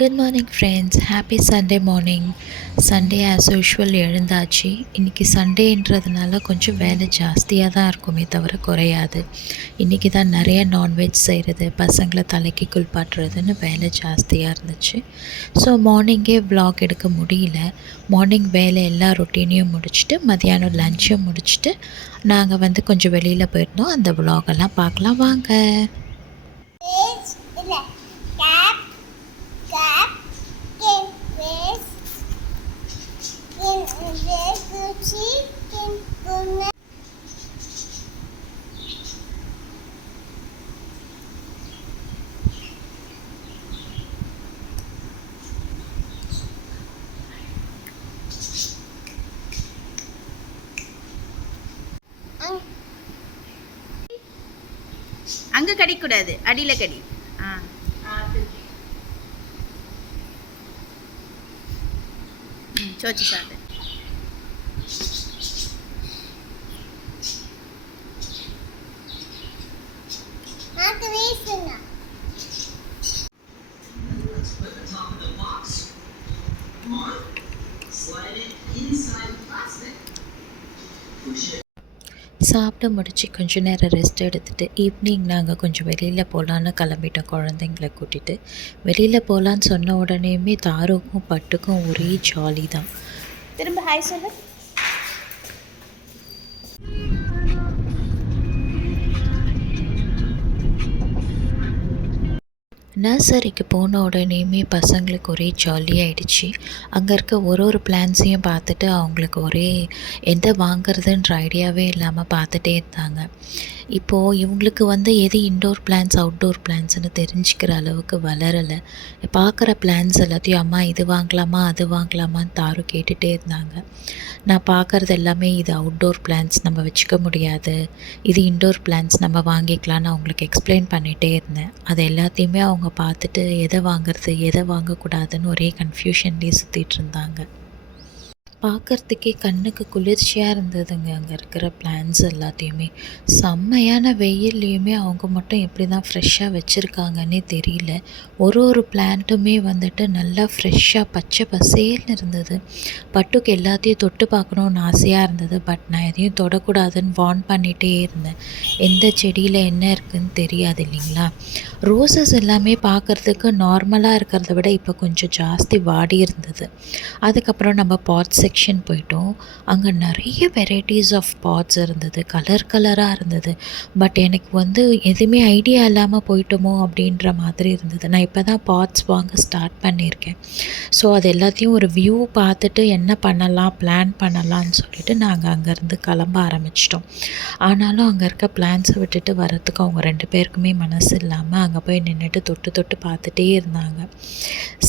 Good morning friends, happy Sunday morning. Sunday as usual எழுந்தாச்சு. இன்றைக்கி சண்டேன்றதுனால கொஞ்சம் வேலை ஜாஸ்தியாக தான் இருக்குமே தவிர குறையாது. இன்றைக்கி தான் நிறைய நான்வெஜ் செய்கிறது, பசங்களை தலைக்கு குளிப்பாட்டுறதுன்னு வேலை ஜாஸ்தியாக இருந்துச்சு. ஸோ மார்னிங்கே வ்ளாக் எடுக்க முடியல. மார்னிங் வேலை எல்லா ரொட்டீனையும் முடிச்சுட்டு மதியானம் லஞ்சையும் முடிச்சுட்டு நாங்கள் கொஞ்சம் வெளியில் போயிருந்தோம். அந்த வ்ளாகெல்லாம் பார்க்கலாம் வாங்க. அங்க கடிக்கூடாது, அடியில கடி. சோச்சு சாப்பிடு. சாப்பிட்டு முடித்து கொஞ்சம் நேரம் ரெஸ்ட் எடுத்துகிட்டு ஈவினிங் நாங்கள் கொஞ்சம் வெளியில் போகலான்னு கிளம்பிட்டோம். குழந்தைங்கள கூட்டிகிட்டு வெளியில் போகலான்னு சொன்ன உடனேயுமே தாருக்கும் பட்டுக்கும் ஒரே ஜாலி தான். திரும்ப ஹாய் சொல்லு. நர்சரிக்கு போன உடனேயுமே பசங்களுக்கு ஒரே ஜாலியாகிடுச்சு. அங்கே இருக்க ஒரு பிளான்ஸையும் பார்த்துட்டு அவங்களுக்கு ஒரே எதை வாங்கிறதுன்ற ஐடியாவே இல்லாமல் பார்த்துட்டே இருந்தாங்க. இப்போது இவங்களுக்கு எது இன்டோர் பிளான்ஸ் அவுட்டோர் பிளான்ஸ்னு தெரிஞ்சுக்கிற அளவுக்கு வளரலை. பார்க்குற பிளான்ஸ் எல்லாத்தையும் அம்மா இது வாங்கலாமா அது வாங்கலாமான்னு தாரு கேட்டுகிட்டே இருந்தாங்க. நான் பார்க்குறது எல்லாமே இது அவுட்டோர் பிளான்ஸ் நம்ம வச்சுக்க முடியாது, இது இன்டோர் பிளான்ஸ் நம்ம வாங்கிக்கலான்னு அவங்களுக்கு எக்ஸ்பிளைன் பண்ணிகிட்டே இருந்தேன். அது எல்லாத்தையுமே அவங்க பார்த்துட்டு எதை வாங்கிறது எதை வாங்கக்கூடாதுன்னு ஒரே கன்ஃபியூஷன்லேயே சுற்றிட்டு இருந்தாங்க. பார்க்குறதுக்கே கண்ணுக்கு குளிர்ச்சியாக இருந்ததுங்க. அங்கே இருக்கிற பிளான்ஸ் எல்லாத்தையுமே செம்மையான வெயில்லையுமே அவங்க மட்டும் எப்படி தான் ஃப்ரெஷ்ஷாக வச்சுருக்காங்கன்னே தெரியல. ஒரு பிளான்ட்டுமே நல்லா ஃப்ரெஷ்ஷாக பச்சை பசேல்னு இருந்தது. பட்டுக்கு எல்லாத்தையும் தொட்டு பார்க்கணுன்னு ஆசையாக இருந்தது. பட் நான் எதையும் தொடக்கூடாதுன்னு வார்ன் பண்ணிகிட்டே இருந்தேன். எந்த செடியில் என்ன இருக்குதுன்னு தெரியாது இல்லைங்களா. ரோசஸ் எல்லாமே பார்க்குறதுக்கு நார்மலாக இருக்கிறத விட இப்போ கொஞ்சம் ஜாஸ்தி வாடி இருந்தது. அதுக்கப்புறம் நம்ம பாட்ஸ் செக்ஷன் போயிட்டோம். அங்கே நிறைய வெரைட்டிஸ் ஆஃப் பாட்ஸ் இருந்தது, கலராக இருந்தது. பட் எனக்கு எதுவுமே ஐடியா இல்லாமல் போயிட்டோமோ அப்படின்ற மாதிரி இருந்தது. நான் இப்போ தான் பாட்ஸ் வாங்க ஸ்டார்ட் பண்ணியிருக்கேன். ஸோ அது எல்லாத்தையும் ஒரு வியூ பார்த்துட்டு என்ன பண்ணலாம் பிளான் பண்ணலான்னு சொல்லிட்டு நாங்கள் அங்கேருந்து கிளம்ப ஆரம்பிச்சிட்டோம். ஆனாலும் அங்கே இருக்க பிளான்ஸை விட்டுட்டு வரத்துக்கு அவங்க 2 பேருக்குமே மனசு இல்லாமல் அங்கே போய் நின்றுட்டு தொட்டு பார்த்துட்டே இருந்தாங்க.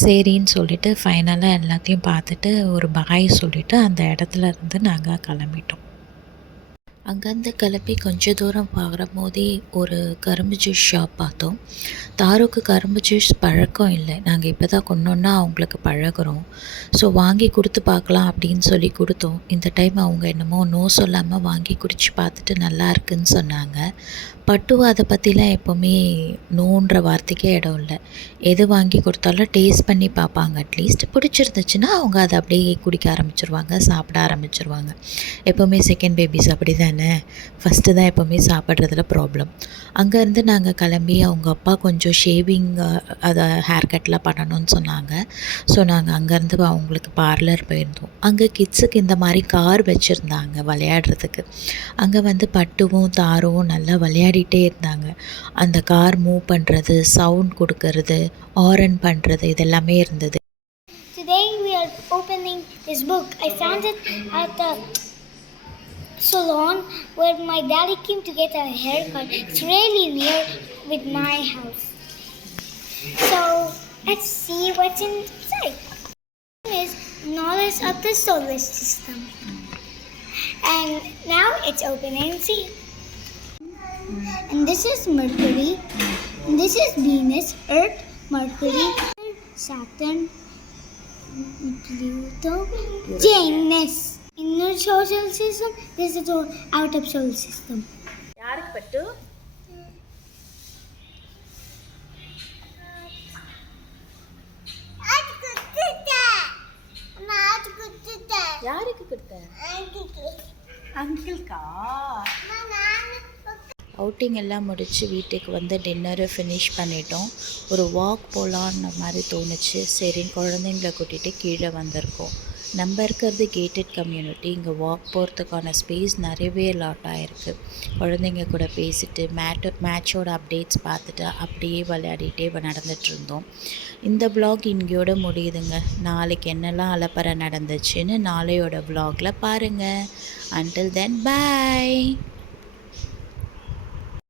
சரின்னு சொல்லிட்டு ஃபைனலாக எல்லாத்தையும் பார்த்துட்டு ஒரு பாய் சொல்லிவிட்டு அந்த இடத்துல இருந்து நாங்கள் கிளம்பிட்டோம். அங்கேருந்து கிளம்பி கொஞ்சம் தூரம் வரும்போதே ஒரு கரும்பு ஜூஸ் ஷாப் பார்த்தோம். தாருக்கு கரும்பு ஜூஸ் பழக்கம் இல்லை, நாங்கள் இப்போ தான் கொண்டோன்னா அவங்களுக்கு பழகிறோம். ஸோ வாங்கி கொடுத்து பார்க்கலாம் அப்படின்னு சொல்லி கொடுத்தோம். இந்த டைம் அவங்க என்னமோ நோ சொல்லாமல் வாங்கி குடித்து பார்த்துட்டு நல்லா இருக்குன்னு சொன்னாங்க. பட்டு அதை பற்றிலாம் எப்போவுமே நோன்ற வார்த்தைக்கே இடம் இல்லை. எது வாங்கி கொடுத்தாலும் டேஸ்ட் பண்ணி பார்ப்பாங்க. அட்லீஸ்ட் பிடிச்சிருந்துச்சுன்னா அவங்க அதை அப்படியே குடிக்க ஆரம்பிச்சிருவாங்க, சாப்பிட ஆரம்பிச்சிருவாங்க. எப்போவுமே செகண்ட் பேபிஸ் அப்படி தானே, ஃபஸ்ட்டு தான் எப்போவுமே சாப்பிட்றதுல ப்ராப்ளம். அங்கேருந்து நாங்கள் கிளம்பி அவங்க அப்பா கொஞ்சம் ஷேவிங் அதை ஹேர் கட்லாம் பண்ணணும்னு சொன்னாங்க. ஸோ நாங்கள் அங்கேருந்து அவங்களுக்கு பார்லர் போயிருந்தோம். அங்கே கிட்ஸுக்கு இந்த மாதிரி கார் வச்சுருந்தாங்க விளையாடுறதுக்கு. அங்கே பட்டுவும் தாரும் நல்லா விளையாடிட்டே இருந்தாங்க. அந்த கார் மூவ் பண்ணுறது, சவுண்ட் கொடுக்கறது, ஆரன் பண்ணுறது இதெல்லாமே இருந்தது. Today we are opening this book. I found it at the salon where my daddy came to get a haircut. It's really near with my house. So let's see what's inside. Is knowledge of the solar system. And now it's open and see. And this is Mercury. And this is Venus, Earth, Mercury, Saturn, Pluto, Janus. In the solar system, this is the out of solar system. யாருக்கு பட்டு? யாருக்கு கொடுத்த? அங்கிள்கா? Outing எல்லாம் முடித்து வீட்டுக்கு வந்து டின்னரை finish பண்ணிட்டோம். ஒரு வாக் போகலான்னு மாதிரி தோணுச்சு. சரின்னு குழந்தைங்கள கூட்டிகிட்டு கீழே வந்திருக்கோம். நம்ம இருக்கிறது கேட்டட் கம்யூனிட்டி. இங்கே வாக் போகிறதுக்கான ஸ்பேஸ் நிறையவே லாட் ஆகிருக்கு. குழந்தைங்க கூட பேசிட்டு மேட்சோட அப்டேட்ஸ் பார்த்துட்டு அப்படியே விளையாடிட்டே நடந்துகிட்ருந்தோம். இந்த vlog இங்கேயோட முடியுதுங்க. நாளைக்கு என்னெல்லாம் அலப்பறை நடந்துச்சுன்னு நாளையோட vlogல பாருங்கள். Until then, bye.